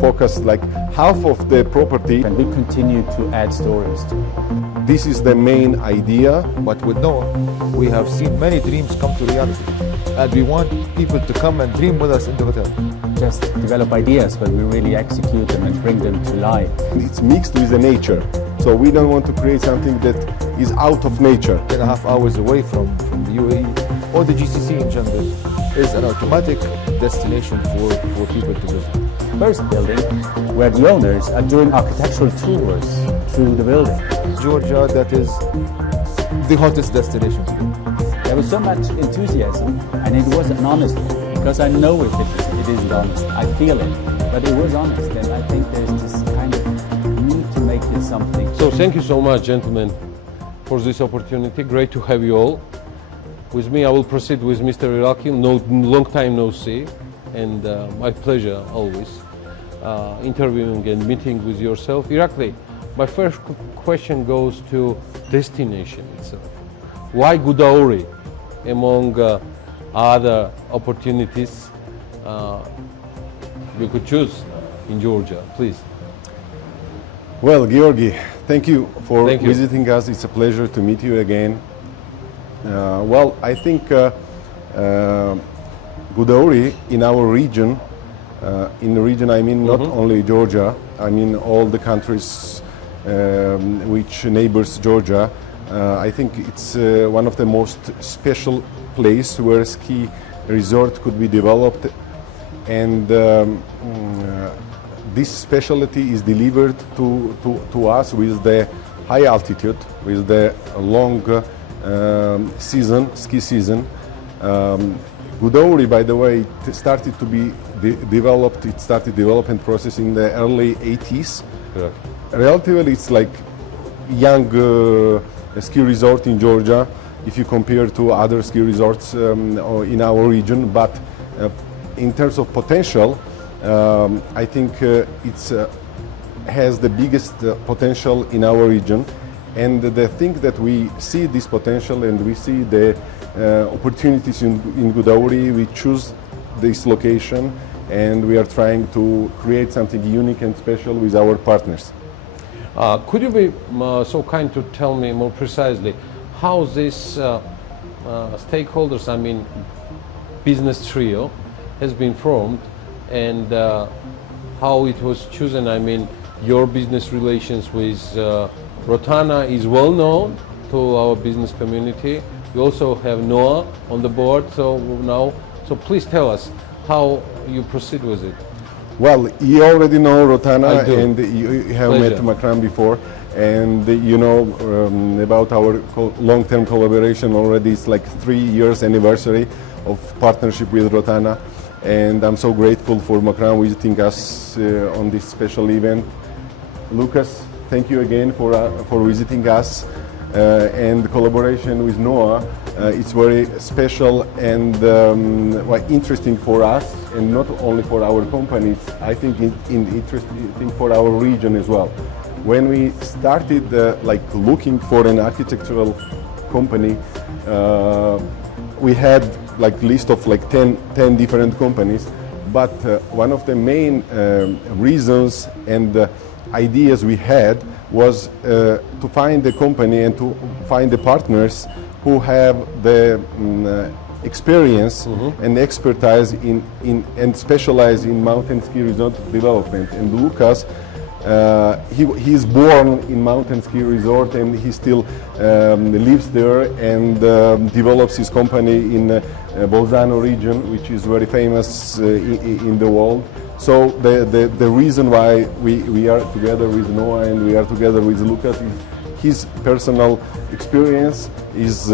focus like half of the property. And we continue to add stories to it. This is the main idea. But with Noah, we have seen many dreams come to reality. And we want people to come and dream with us in the hotel. Just develop ideas, but we really execute them and bring them to life. It's mixed with the nature. So we don't want to create something that is out of nature. 2.5 hours away from the UAE or the GCC in general is an automatic destination for people to visit. First building where the owners are doing architectural tours through the building. Georgia, that is the hottest destination today. There was so much enthusiasm, and it was an honest one, because I know it is honest. I feel it, but it was honest, and I think there's this kind of need to make this something. So thank you so much, gentlemen, for this opportunity. Great to have you all. With me, I will proceed with Mr. Iraqi. Long time no see, and my pleasure always interviewing and meeting with yourself. Iraqi, my first question goes to destination itself. Why Gudauri among other opportunities you could choose in Georgia, please? Well, Georgi, thank you for visiting us. It's a pleasure to meet you again. Well, I think Gudauri in our region, in the region I mean not only Georgia, I mean all the countries which neighbors Georgia. I think it's one of the most special place where ski resort could be developed, and this specialty is delivered to us with the high altitude, with the long ski season. Gudauri, by the way, it started to be developed. It started development process in the early 80s. Correct. Relatively, it's like young ski resort in Georgia if you compare to other ski resorts in our region. But in terms of potential, I think it's has the biggest potential in our region. And the thing that we see this potential and we see the opportunities in Gudauri, we choose this location and we are trying to create something unique and special with our partners. Could you be so kind to tell me more precisely how this stakeholders, I mean business trio, has been formed, and how it was chosen? I mean, your business relations with Rotana is well known to our business community. You also have Noah on the board, so please tell us how you proceed with it. Well, you already know Rotana, and you have Pleasure. met Makram before, and you know about our long-term collaboration already. It's like 3 years anniversary of partnership with Rotana, and I'm so grateful for Makram visiting us on this special event. Lucas, thank you again for visiting us, and the collaboration with Noah. It's very special and interesting for us, and not only for our companies. I think interesting for our region as well. When we started looking for an architectural company, we had list of 10 different companies, but one of the main reasons and ideas we had was to find a company and to find the partners who have the experience and expertise and specialize in mountain ski resort development. And Lucas, he is born in mountain ski resort, and he still lives there and develops his company in Bolzano region, which is very famous in the world. So the reason why we are together with Noah and we are together with Lucas is his personal experience, his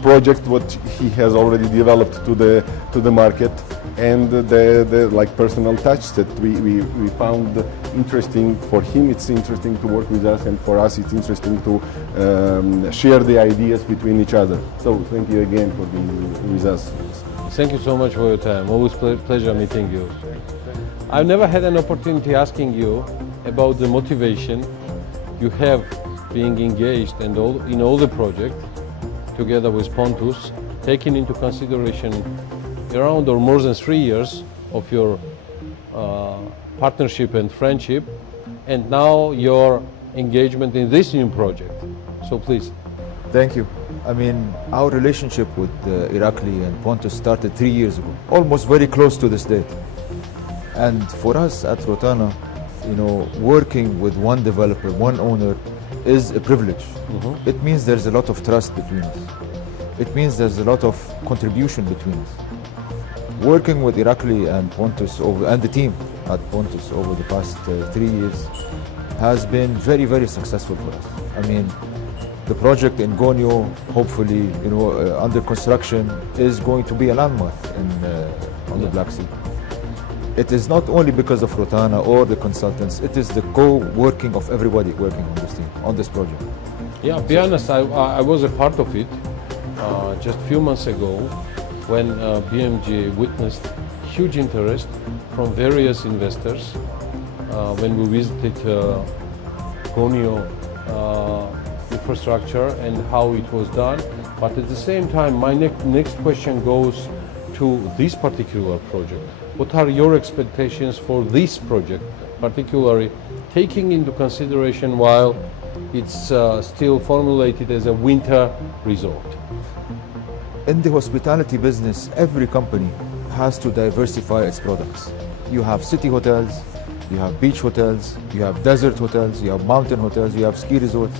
project what he has already developed to the market, and the personal touch that we found interesting. For him it's interesting to work with us, and for us it's interesting to share the ideas between each other. So thank you again for being with us. Thank you so much for your time. Always pleasure meeting you. I've never had an opportunity asking you about the motivation you have being engaged in all the project together with Pontus, taking into consideration around or more than 3 years of your partnership and friendship, and now your engagement in this new project. So please. Thank you. I mean, our relationship with Irakli and Pontus started 3 years ago, almost very close to this date. And for us at Rotana, you know, working with one developer, one owner, is a privilege. It means there's a lot of trust between us. It means there's a lot of contribution between us. Working with Irakli and Pontus and the team at Pontus over the past 3 years has been very, very successful for us. I mean, the project in Gonyo, hopefully, you know, under construction, is going to be a landmark on the Black Sea. It is not only because of Rotana or the consultants, it is the co-working of everybody working on this team, on this project. Yeah, be honest, I was a part of it just a few months ago when BMG witnessed huge interest from various investors when we visited Gonyo infrastructure and how it was done. But at the same time, my next question goes to this particular project. What are your expectations for this project, particularly taking into consideration while it's still formulated as a winter resort? In the hospitality business, every company has to diversify its products. You have city hotels, you have beach hotels, you have desert hotels, you have mountain hotels, you have ski resorts.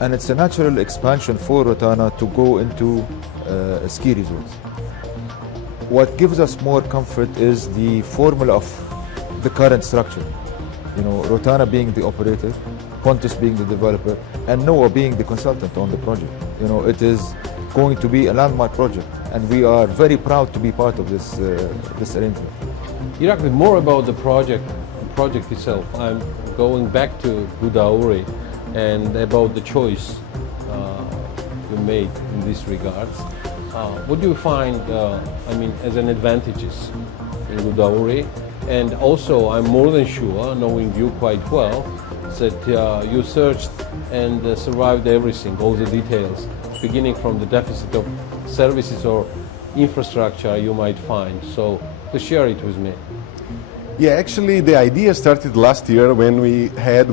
And it's a natural expansion for Rotana to go into ski resorts. What gives us more comfort is the formula of the current structure. You know, Rotana being the operator, Pontus being the developer, and Noah being the consultant on the project. You know, it is going to be a landmark project, and we are very proud to be part of this arrangement. Irakli, more about the project itself. I'm going back to Gudauri and about the choice you made in this regards. What do you find, I mean, as an advantages in Gudauri? And also, I'm more than sure, knowing you quite well, that you searched and survived everything, all the details, beginning from the deficit of services or infrastructure you might find. So, please share it with me. Yeah, actually, the idea started last year when we had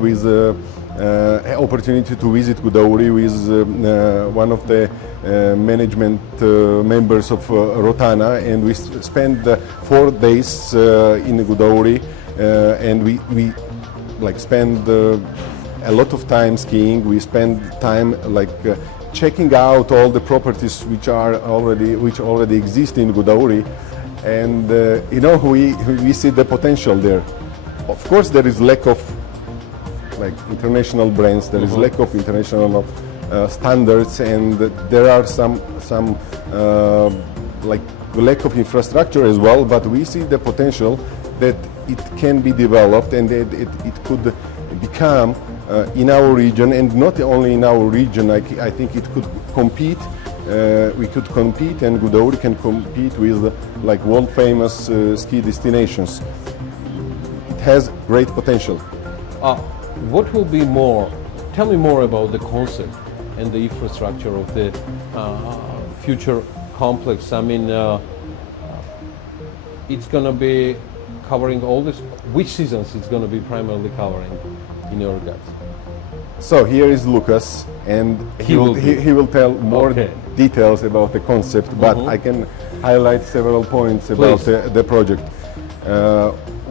opportunity to visit Gudauri with one of the management members of Rotana, and we spent 4 days in Gudauri, and we like spend a lot of time skiing. We spend time checking out all the properties which already exist in Gudauri, and you know, we see the potential there. Of course, there is lack of international brands. There is lack of international standards, and there are some lack of infrastructure as well. But we see the potential that it can be developed, and that it could become in our region, and not only in our region. I think it could compete. We could compete, and Gudauri can compete with world famous ski destinations. It has great potential. What will be more? Tell me more about the concept and the infrastructure of the future complex. I mean, it's going to be covering all this. Which seasons it's going to be primarily covering in your regards? So here is Lucas, and he will tell more details about the concept, but I can highlight several points about the project.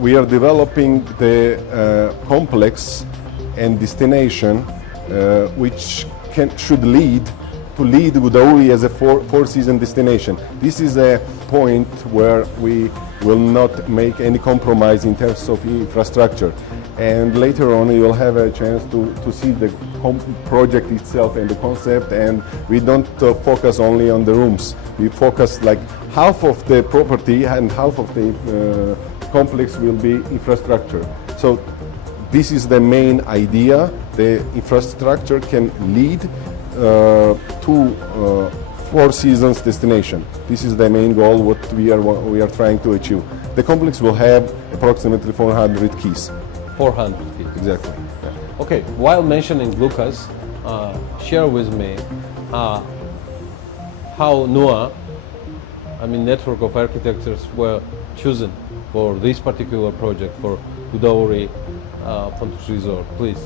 We are developing the complex and destination which should lead Gudauri as a four-season destination. This is a point where we will not make any compromise in terms of infrastructure. And later on you will have a chance to see the project itself and the concept, and we don't focus only on the rooms. We focus half of the property and half of the complex will be infrastructure. So this is the main idea. The infrastructure can lead to four seasons destination. This is the main goal, what we are trying to achieve. The complex will have approximately 400 keys. 400 keys. Exactly. Yeah. Okay, while mentioning Lucas, share with me how Noah, network of architects were chosen for this particular project, for Gudauri Pontus Resort, please.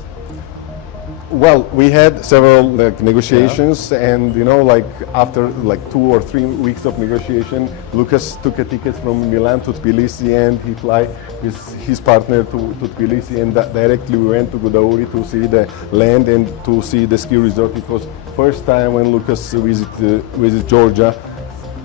Well, we had several negotiations, and like after like 2 or 3 weeks of negotiation, Lucas took a ticket from Milan to Tbilisi, and he fly with his partner to Tbilisi, and directly we went to Gudauri to see the land and to see the ski resort. It was first time when Lucas visit Georgia.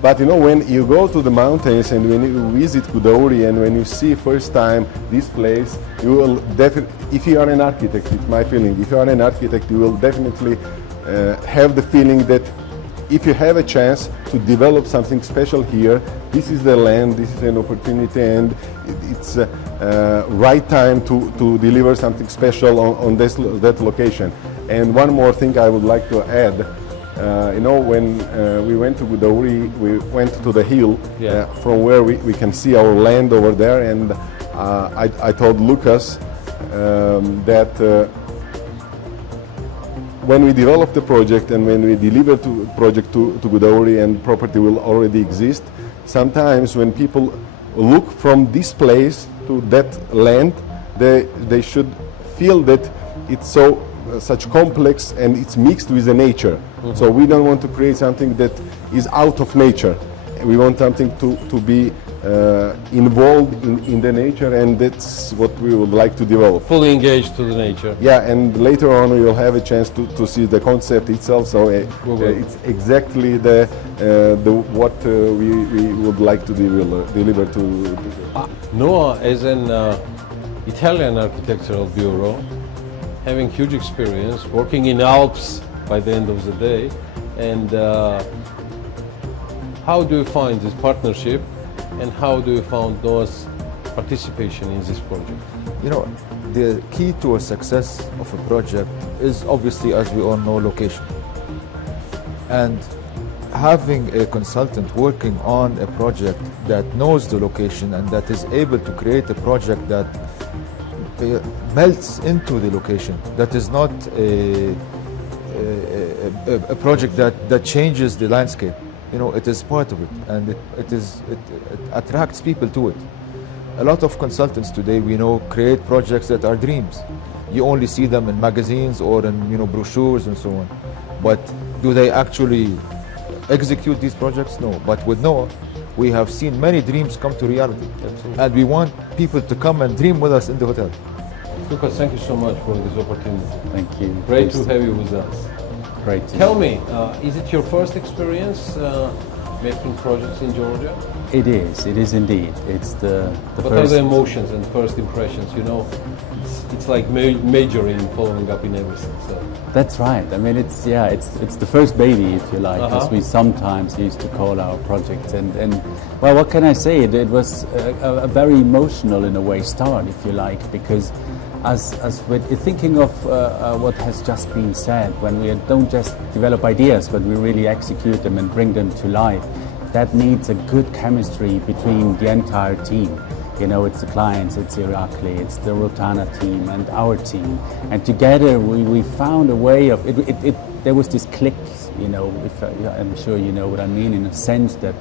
But when you go to the mountains and when you visit Gudauri and when you see first time this place, you will definitely, if you are an architect, it's my feeling, if you are an architect, you will definitely have the feeling that if you have a chance to develop something special here, this is the land, this is an opportunity, and it's right time to deliver something special on that location. And one more thing I would like to add. When we went to Gudauri, we went to the hill from where we can see our land over there, and I told Lucas that when we develop the project and when we deliver the project to Gudauri and property will already exist, sometimes when people look from this place to that land, they should feel that it's such complex and it's mixed with the nature. Mm-hmm. So we don't want to create something that is out of nature. We want something to be involved in the nature, and that's what we would like to develop. Fully engaged to the nature. Yeah, and later on we will have a chance to see the concept itself. So it's exactly the what we would like to deliver to. Noah, as an Italian architectural bureau, having huge experience working in Alps by the end of the day, and how do you find this partnership, and how do you find Noah's participation in this project? The key to a success of a project is obviously, as we all know, location. And having a consultant working on a project that knows the location and that is able to create a project that melts into the location, that is not a project that changes the landscape. It is part of it, and it attracts people to it. A lot of consultants today, we know, create projects that are dreams. You only see them in magazines or in brochures and so on. But do they actually execute these projects? No. But with Noah, we have seen many dreams come to reality. Absolutely. And we want people to come and dream with us in the hotel. Lucas, thank you so much for this opportunity. Thank you. Great to have you with us. Great. Tell me, is it your first experience making projects in Georgia? It is indeed. It's the What first. are the emotions and first impressions? It's like majoring, following up in everything. So. That's right. I mean, it's the first baby, if you like, as we sometimes used to call our projects. And well, what can I say? It was a very emotional, in a way, start, if you like, because as we're thinking of what has just been said, when we don't just develop ideas, but we really execute them and bring them to life, that needs a good chemistry between the entire team. It's the clients, it's Irakli, it's the Rotana team and our team. And together we found a way of, there was this click, I'm sure you know what I mean, in a sense that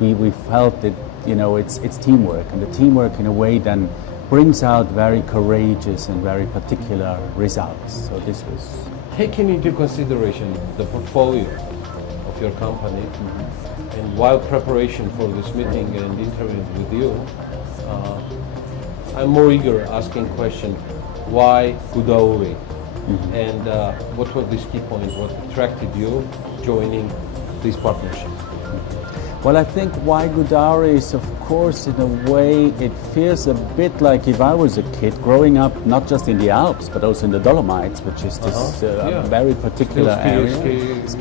we felt that, it's teamwork. And the teamwork in a way then brings out very courageous and very particular results. So this was... Taking into consideration the portfolio of your company, and while preparation for this meeting and interview with you, I'm more eager asking question, why Gudauri? And what were these key points? What attracted you joining this partnership? Well, I think why Gudauri is, of course, in a way, it feels a bit like if I was a kid growing up, not just in the Alps, but also in the Dolomites, which is this very particular area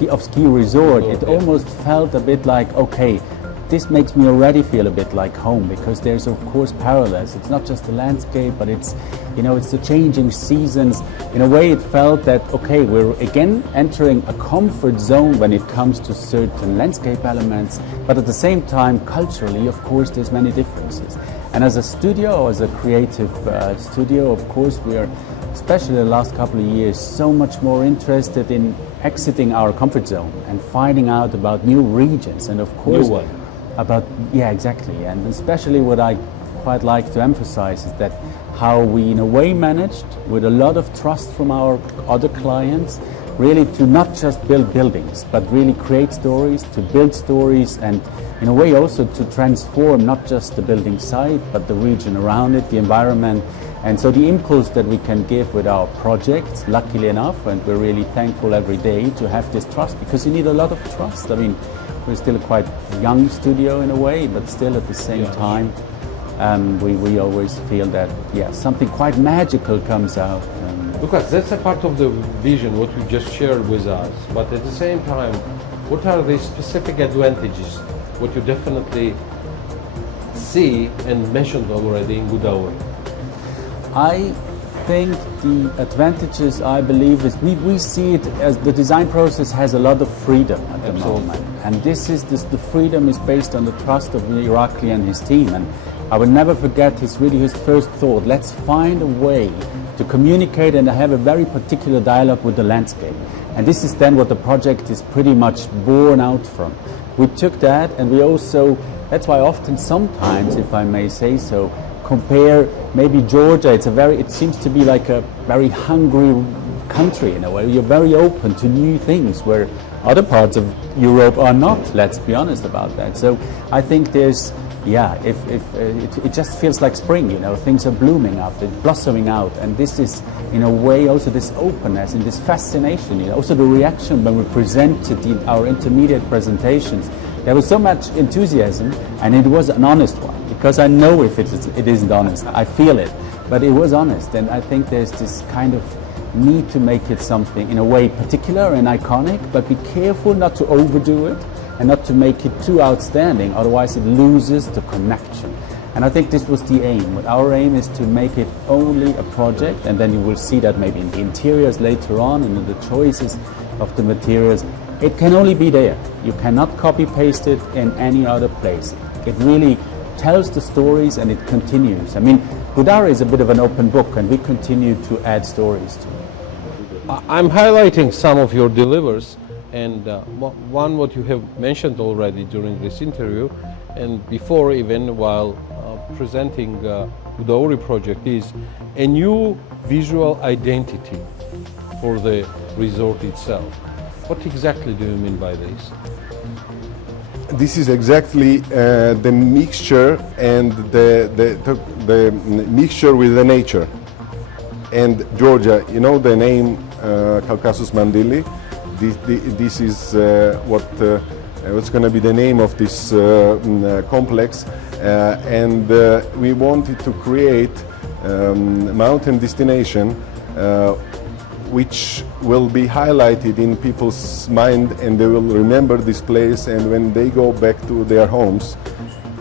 of ski resort. It almost felt a bit like, okay, this makes me already feel a bit like home, because there's of course parallels. It's not just the landscape, but it's the changing seasons. In a way, it felt that, okay, we're again entering a comfort zone when it comes to certain landscape elements, but at the same time, culturally, of course, there's many differences. And as a studio, as a creative studio, of course, we are, especially the last couple of years, so much more interested in exiting our comfort zone and finding out about new regions, and of course, new one. Exactly. And especially what I quite like to emphasize is that how we in a way managed, with a lot of trust from our other clients, really to not just build buildings, but really create stories, to build stories, and in a way also to transform not just the building site, but the region around it, the environment. And so the impulse that we can give with our projects, luckily enough, and we're really thankful every day to have this trust, because you need a lot of trust. I mean, we're still a quite young studio in a way, but still at the same time, we always feel that, yeah, something quite magical comes out. Lucas, that's a part of the vision, what you just shared with us. But at the same time, what are the specific advantages, what you definitely see and mentioned already in Gudauri? I think the advantages, I believe, is we see it as the design process has a lot of freedom at the moment. And the freedom is based on the trust of Irakli and his team. And I will never forget his first thought, let's find a way to communicate and have a very particular dialogue with the landscape. And this is then what the project is pretty much born out from. We took that, and we also, that's why often sometimes, if I may say so, compare maybe Georgia. It seems to be like a very hungry country in a way. You're very open to new things, where other parts of Europe are not. Let's be honest about that. So I think there's, it just feels like spring. Things are blooming up, it's blossoming out, and this is in a way also this openness and this fascination. Also the reaction when we presented our intermediate presentations. There was so much enthusiasm, and it was an honest one, because I know if it isn't honest, I feel it, but it was honest, and I think there's this kind of need to make it something in a way particular and iconic, but be careful not to overdo it and not to make it too outstanding, otherwise it loses the connection. And I think this was the aim. Our aim is to make it only a project, and then you will see that maybe in the interiors later on and in the choices of the materials. It can only be there. You cannot copy-paste it in any other place. It really tells the stories, and it continues. I mean, Gudauri is a bit of an open book, and we continue to add stories to it. I'm highlighting some of your delivers, and one what you have mentioned already during this interview, and before even while presenting Gudauri project, is a new visual identity for the resort itself. What exactly do you mean by this? This is exactly the mixture and the mixture with the nature. And Georgia, the name Caucasus Mandili. This is what's going to be the name of this complex, and we wanted to create a mountain destination which will be highlighted in people's mind, and they will remember this place, and when they go back to their homes,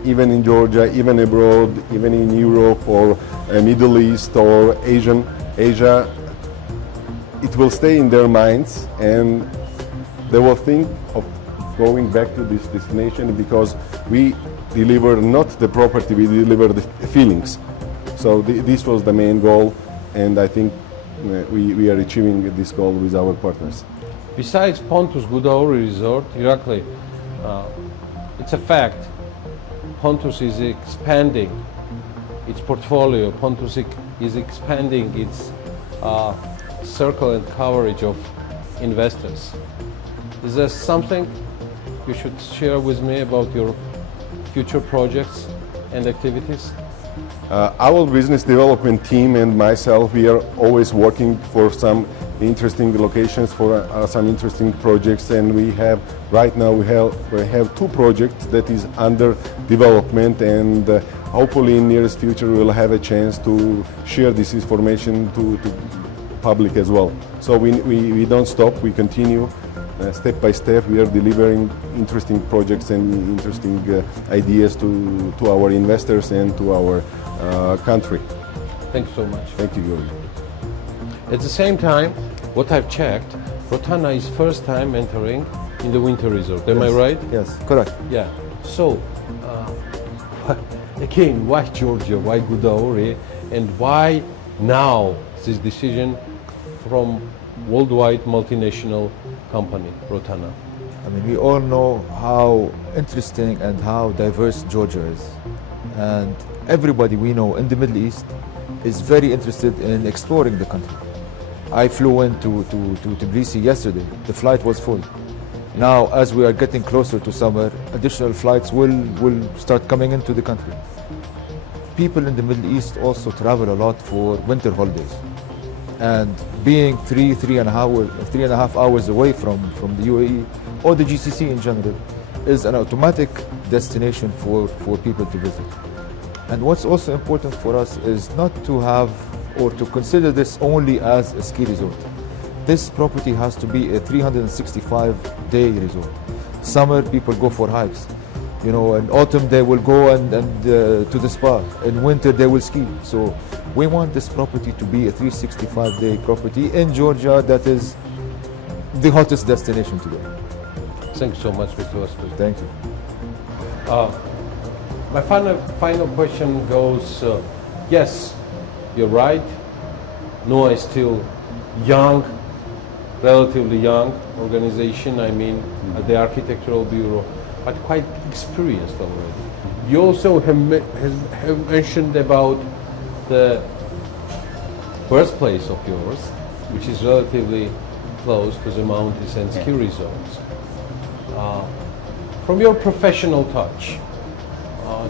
even in Georgia, even abroad, even in Europe or Middle East or Asia, it will stay in their minds, and they will think of going back to this destination, because we deliver not the property, we deliver the feelings. So this was the main goal, and I think we are achieving this goal with our partners. Besides Pontus Gudauri Resort, Irakli, it's a fact, Pontus is expanding its portfolio, Pontus is expanding its circle and coverage of investors. Is there something you should share with me about your future projects and activities? Our business development team and myself, we are always working for some interesting locations, for some interesting projects, and right now we have 2 projects that is under development, and hopefully in nearest future we will have a chance to share this information to public as well. So we don't stop, we continue step by step. We are delivering interesting projects and interesting ideas to our investors and to our country. Thank you so much. Thank you, Gudauri. At the same time, what I've checked, Rotana is first time entering in the winter resort. Am I right? Yes, correct. Yeah. So, again, why Georgia? Why Gudauri? And why now this decision from worldwide multinational company, Rotana? I mean, we all know how interesting and how diverse Georgia is. And everybody we know in the Middle East is very interested in exploring the country. I flew into to Tbilisi yesterday. The flight was full. Now, as we are getting closer to summer, additional flights will start coming into the country. People in the Middle East also travel a lot for winter holidays. And being three and a half hours away from the UAE or the GCC in general is an automatic destination for people to visit. And what's also important for us is not to have or to consider this only as a ski resort. This property has to be a 365-day resort. Summer, people go for hikes. You know, in autumn they will go and to the spa. In winter they will ski. So we want this property to be a 365-day property in Georgia that is the hottest destination today. Thank you so much, Mr. Oscar. Thank you. My final question goes, yes, you're right. NOAA is still young, relatively young organization, I mean, at the Architectural Bureau, but quite experienced already. You also have mentioned about the birthplace of yours, which is relatively close to the mountains and ski resorts. From your professional touch,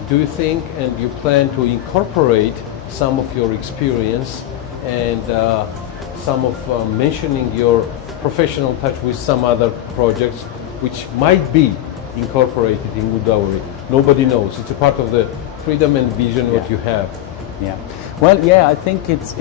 do you think and you plan to incorporate some of your experience and some of mentioning your professional touch with some other projects which might be incorporated in Gudauri? Nobody knows. It's a part of the freedom and vision what you have. Yeah. Well, yeah, I think it's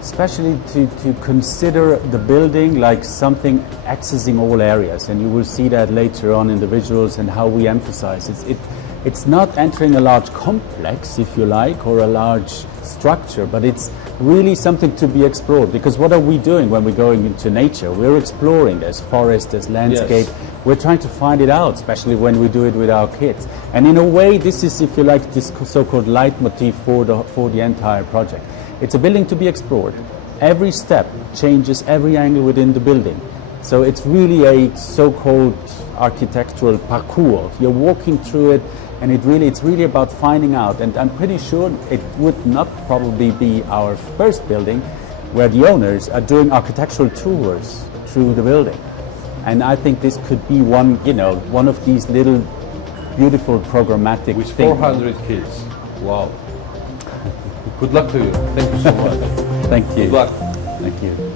especially to consider the building like something accessing all areas, and you will see that later on in the visuals and how we emphasize it. It's not entering a large complex, if you like, or a large structure, but it's really something to be explored. Because what are we doing when we're going into nature? We're exploring. There's forest, there's landscape. Yes. We're trying to find it out, especially when we do it with our kids. And in a way, this is, if you like, this so-called leitmotif for the entire project. It's a building to be explored. Every step changes every angle within the building. So it's really a so-called architectural parcours. You're walking through it, and it's really about finding out. And I'm pretty sure it would not probably be our first building where the owners are doing architectural tours through the building. And I think this could be one of these little beautiful programmatic With things. 400 kids. Wow. Good luck to you. Thank you so much. Thank you. Good luck. Thank you.